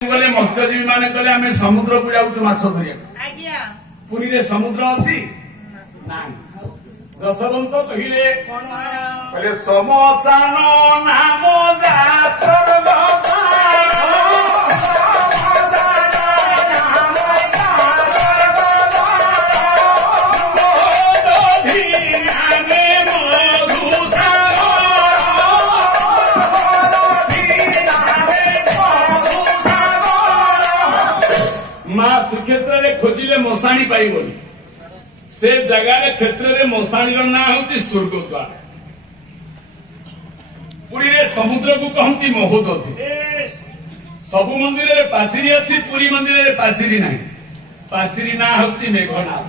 गले मत्स्यजीवी माने कहले आमे समुद्र को जाउछु माछ धरिया आज्ञा पुरी रे समुद्र अछि नाही जसवंत कहिले कहले समसान नाम जा स्वर्ग क्षेत्र रे खोजिले मशाणी पाइबनी से जगह क्षेत्र रे मशाणी ना होती स्वर्ग द्वार पुरी रे समुद्र को कहती महोदधि सबु मंदिर रे पाचिरी अच्छी पुरी मंदिर रे पाचिरी नहीं पाचिरी ना होती मेघनाद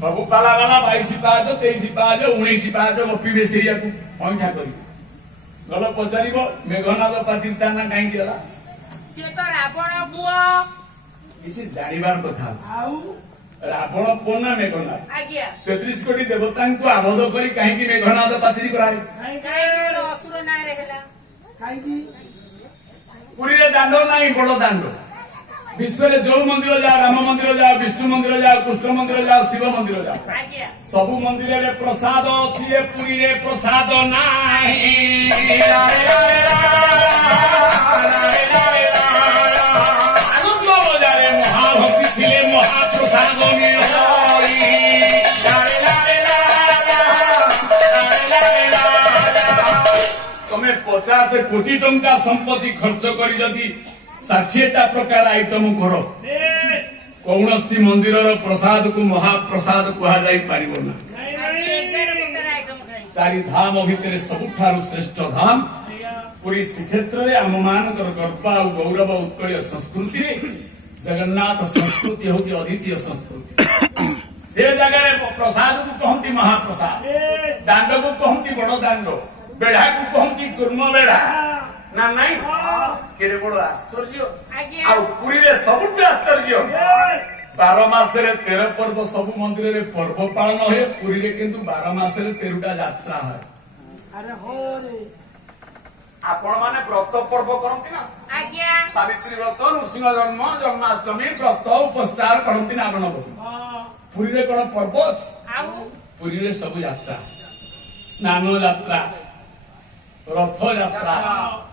सबु पाला वाला 22 पाज 23 पाज 19 पाज गपी बेसिया को अंठा करी गल पचारिबो मेघनाद पाचिरी ता ना काई गेला से तो रावण पुओ किसी जानिबार कथा रावण पुओ ना मेघनाद आज्ञा 33 कोटी देवता को आबोध करी कहीं मेघनाद पाचिरी कराई असुर ना रहेला पुरी रे दांड नहीं बड़ दांड विश्व रे जो मंदिर जा राम मंदिर जा विष्णु मंदिर जा कृष्ण मंदिर जा शिव मंदिर जा आज्ञा सब मंदिर रे प्रसाद अछि पुरी रे प्रसाद नाही महाभक्ति थिले महाप्रसाद तमें 50 कोटी टंका संपत्ति खर्च कर जदि 60टा प्रकार आइटम कर कौन मंदिर प्रसाद को महाप्रसाद कह पारिबो ना चारि धाम भितर सबुठारु श्रेष्ठ धाम पुरी श्रीक्षेत्र रे आम मानकर गर्व और गौरव उत्कल संस्कृति जगन्नाथ संस्कृति होती अद्वितीय संस्कृति से जगह प्रसाद को कहती महाप्रसाद दांड को कहती बड़ दांड बेढ़ा को कहती कुर्म बेढ़ा ना नहीं केरे बड़ आश्चर्य पुरी रे सबुठ आश्चर्य 12 मासरे 13 पर्व सब मंदिर रे पर्व पालन हुए पुरी रे किंतु 12 मासरे 13टा यात्रा है अरे हो रे आपण माने व्रत पर्व करती ना आज्ञा सावित्री व्रत नृसिंह जन्म जन्माष्टमी व्रत उपचार करती ना आपण पुरी रे कोन पर्व अछि पुरी रे सब यात्रा स्नान यात्रा रथ यात्रा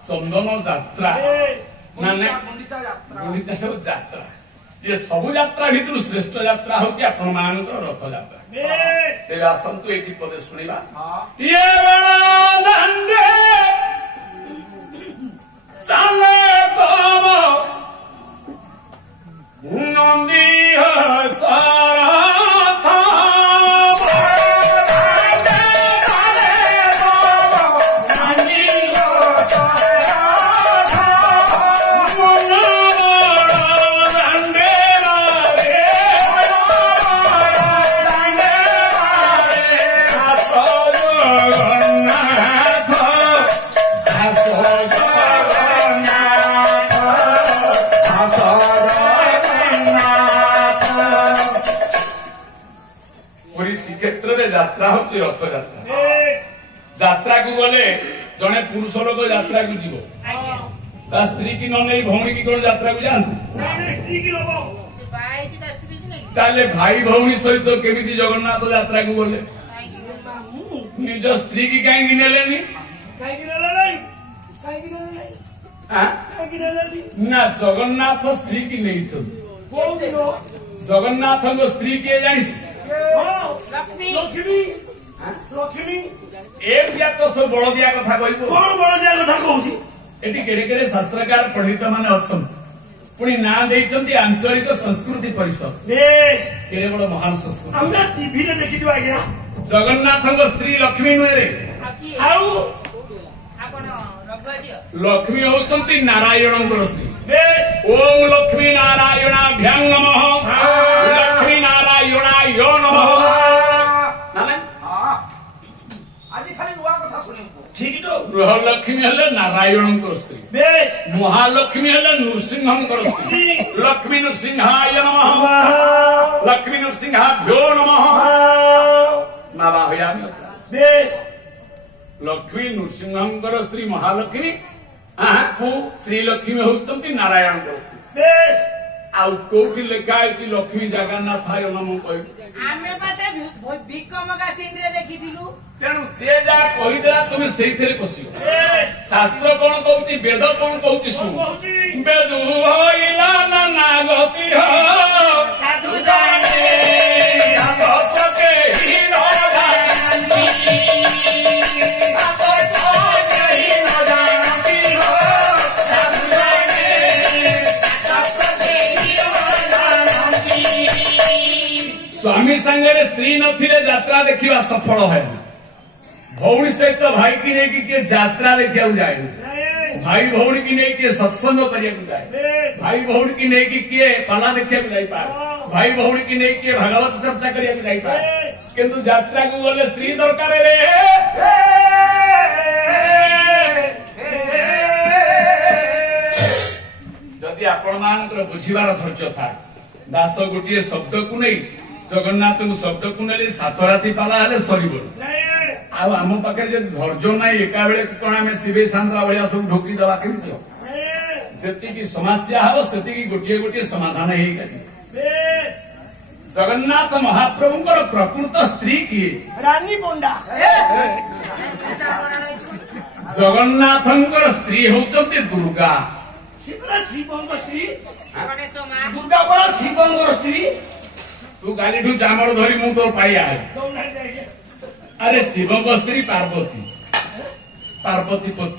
चंदन यात्रा माने गुंडिता सब यात्रा ये सब यात्रा भितर श्रेष्ठ यात्रा होची आपण मानकर रथ यात्रा से आसंतु एठी पदे सुनिबा ये दांडे साले तम नंदी सारा था यात्रा होची रथ यात्रा यात्रा को गले जने पुरुष लोग यात्रा को जीवो ता स्त्री की न नहीं भौणी की कोन यात्रा को जान स्त्री की लोग भाई की स्त्री की नहीं ताले भाई भौणी सहित केमिति जगन्नाथ यात्रा को गले निज स्त्री की काई गिनेलेनी काई गिनेले ना जगन्नाथ स्त्री की नहीं छ जगन्नाथ को स्त्री के जानि लक्ष्मी लक्ष्मी एक तो सब बड़दिया कथा कह बड़दिया कथा कहूँ एटी केड़े केड़े शास्त्रकार पंडित माने अच्छन पुणी ना देइचंती आंचलिक संस्कृति परिषद केड़े बड़ महान संस्कृति हमरा टीवी रे देखि दिबा आज्ञा जगन्नाथ स्त्री लक्ष्मी नुहे रे आउ आपण रघुदियो लक्ष्मी होचंती नारायणंकर स्त्री ओम लक्ष्मी नारायणाभ्यां नमः लक्ष्मी नारायणाय नमः ठीक तो गृहलक्ष्मी हेले नारायण स्त्री महालक्ष्मी हेले नृसिंह स्त्री लक्ष्मी नृसिंहाय नमः लक्ष्मी नृसिंहाभ्यो नमः नारा लक्ष्मी नृसिंह स्त्री महालक्ष्मी ଶ୍ରୀଲକ୍ଷ୍ମୀ ହଉଛନ୍ତି ନାରାୟଣଙ୍କ ସ୍ତ୍ରୀ। ବେଶ ଆଉ କୋଉଠି ଲେଖା ହେଇଛି ଲକ୍ଷ୍ମୀ ଜଗନ୍ନାଥ ନାମ କହିବୁ? ଆମେ ବା ସେ ଭିକମଗା ସିଂରେ ଦେଖିଥିଲୁ। ତେଣୁ ଯିଏ ଯାହା କହିଦେଲା ତୁମେ ସେଇଥିରେ ପଶିବ। ବେଶ ଶାସ୍ତ୍ର କଣ କହୁଛି, ବେଦ କଣ କହୁଛି ଶୁଣ। କହୁଛି ବେଦୁ ହଇଲା ନା ଗତି ସାଧୁ ଜାଣେ ସ୍ୱାମୀ ସାଙ୍ଗରେ ସ୍ତ୍ରୀ ନଥିଲେ ଯାତ୍ରା ଦେଖିବା ସଫଳ ହୁଏନି। ଭଉଣୀ ସହିତ ଭାଇ କି ନେଇକି କିଏ ଯାତ୍ରା ଦେଖିବାକୁ ଯାଏନି। ଭାଇ ଭଉଣୀ କି ନେଇ କିଏ ସତ୍ସଙ୍ଗ କରିବାକୁ ଯାଏ। ଭାଇ ଭଉଣୀ କି ନେଇକି କିଏ ପାଲା ଦେଖିବାକୁ ଯାଇପାରେ। ଭାଇ ଭଉଣୀ କି ନେଇ କିଏ ଭାଗବତ ଚର୍ଚ୍ଚା କରିବାକୁ ଯାଇପାରେ। କିନ୍ତୁ ଯାତ୍ରାକୁ ଗଲେ ସ୍ତ୍ରୀ ଦରକାର ରେ। ଯଦି ଆପଣ ମାନଙ୍କର ବୁଝିବାର ଧୈର୍ଯ୍ୟ ଥାଏ, ଦାସ ଗୋଟିଏ ଶବ୍ଦକୁ ନେଇ ଜଗନ୍ନାଥଙ୍କୁ ଶବ୍ଦକୁ ନେଲେ 7 ରାତି ପାଲା ହେଲେ ସରିବନି। ଆଉ ଆମ ପାଖରେ ଯଦି ଧୈର୍ଯ୍ୟ ନାହିଁ, ଏକା ବେଳେ କଣ ଆମେ ଶିବେଇ ସାନ୍ଦ୍ରା ଭଳିଆ ସବୁ ଢୋକି ଦେବା କେମିତି ହବ? ଯେତିକି ସମସ୍ୟା ହବ ସେତିକି ଗୋଟିଏ ଗୋଟିଏ ସମାଧାନ ହେଇପାରିବ। ଜଗନ୍ନାଥ ମହାପ୍ରଭୁଙ୍କର ପ୍ରକୃତ ସ୍ତ୍ରୀ କିଏ? ରାନୀ ପଣ୍ଡା ଜଗନ୍ନାଥଙ୍କର ସ୍ତ୍ରୀ ହଉଛନ୍ତି ଦୁର୍ଗା। ଶିବଙ୍କ ସ୍ତ୍ରୀ ଗଣେଶ ମା ଦୁର୍ଗା ପରା ଶିବଙ୍କର ସ୍ତ୍ରୀ। ତୁ କାଲିଠୁ ଚାମଡ଼ ଧରି ମୁଁ ତୋର ପାଇଆ ହେବି। ଦଉନାହାନ୍ତି ଆଜ୍ଞା। ଆରେ ଶିବଙ୍କ ସ୍ତ୍ରୀ ପାର୍ବତୀ, ପାର୍ବତୀ ପତି।